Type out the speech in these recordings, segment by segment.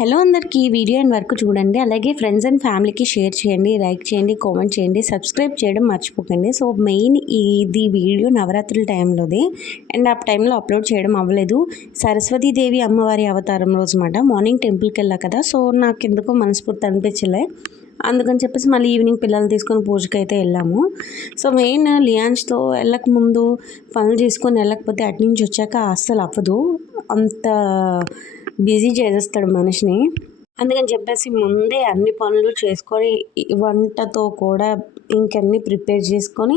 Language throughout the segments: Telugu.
హలో అందరికీ వీడియో అండ్ వర్క్ చూడండి, అలాగే ఫ్రెండ్స్ అండ్ ఫ్యామిలీకి షేర్ చేయండి, లైక్ చేయండి, కామెంట్ చేయండి, సబ్స్క్రైబ్ చేయడం మర్చిపోకండి. సో మెయిన్ ఇది వీడియో నవరాత్రుల టైంలోది అండ్ ఆ టైంలో అప్లోడ్ చేయడం అవ్వలేదు. సరస్వతీదేవి అమ్మవారి అవతారం రోజు మాట మార్నింగ్ టెంపుల్కి వెళ్ళా కదా, సో నాకు ఎందుకో మనస్ఫూర్తి అనిపించలే. అందుకని చెప్పేసి మళ్ళీ ఈవినింగ్ పిల్లలు తీసుకొని పూజకి అయితే వెళ్ళాము. సో మెయిన్ లియాన్స్తో వెళ్ళక ముందు పనులు చేసుకొని వెళ్ళకపోతే అటు నుంచి వచ్చాక అస్సలు అవ్వదు, అంత బిజీ చేసేస్తాడు మనిషిని. అందుకని చెప్పేసి ముందే అన్ని పనులు చేసుకొని వంటతో కూడా ఇంకన్నీ ప్రిపేర్ చేసుకొని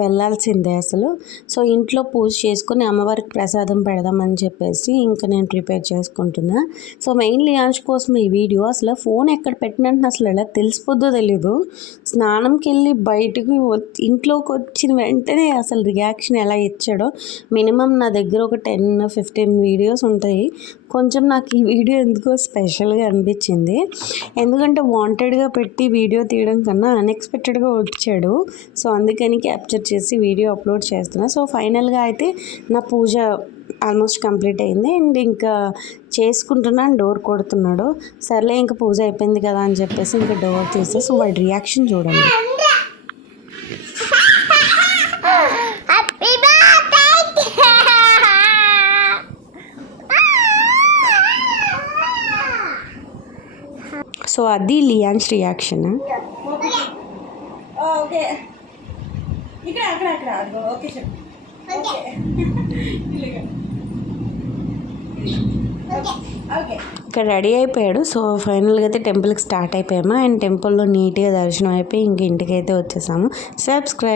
వెళ్ళాల్సిందే అసలు. సో ఇంట్లో పూజ చేసుకొని అమ్మవారికి ప్రసాదం పెడదామని చెప్పేసి ఇంకా నేను ప్రిపేర్ చేసుకుంటున్నా. సో మెయిన్లీ లియాన్స్ కోసం ఈ వీడియో. అసలు ఫోన్ ఎక్కడ పెట్టినట్టు అసలు ఎలా తెలిసిపోద్దో తెలీదు. స్నానంకి వెళ్ళి బయటకు ఇంట్లోకి వచ్చిన వెంటనే అసలు రియాక్షన్ ఎలా ఇచ్చాడో. మినిమం నా దగ్గర ఒక 10-15 వీడియోస్ ఉంటాయి. కొంచెం నాకు ఈ వీడియో ఎందుకో స్పెషల్గా అనిపించింది. ఎందుకంటే వాంటెడ్గా పెట్టి వీడియో తీయడం కన్నా అన్ఎక్స్పెక్టెడ్గా వచ్చాడు. సో అందుకని క్యాప్చర్ చేసి వీడియో అప్లోడ్ చేస్తున్నా. సో ఫైనల్గా అయితే నా పూజ ఆల్మోస్ట్ కంప్లీట్ అయింది అండ్ ఇంకా చేసుకుంటున్నాను. డోర్ కొడుతున్నాడు. సర్లే ఇంకా పూజ అయిపోయింది కదా అని చెప్పేసి ఇంకా డోర్ తీస్తే సో వాడి రియాక్షన్ చూడండి. సో అది లియాన్స్ రియాక్షన్. ఇక్కడ రెడీ అయిపోయాడు. సో ఫైనల్గా అయితే టెంపుల్కి స్టార్ట్ అయిపోయాము అండ్ టెంపుల్లో నీట్గా దర్శనం అయిపోయి ఇంక ఇంటికైతే వచ్చేసాము. సబ్స్క్రైబ్.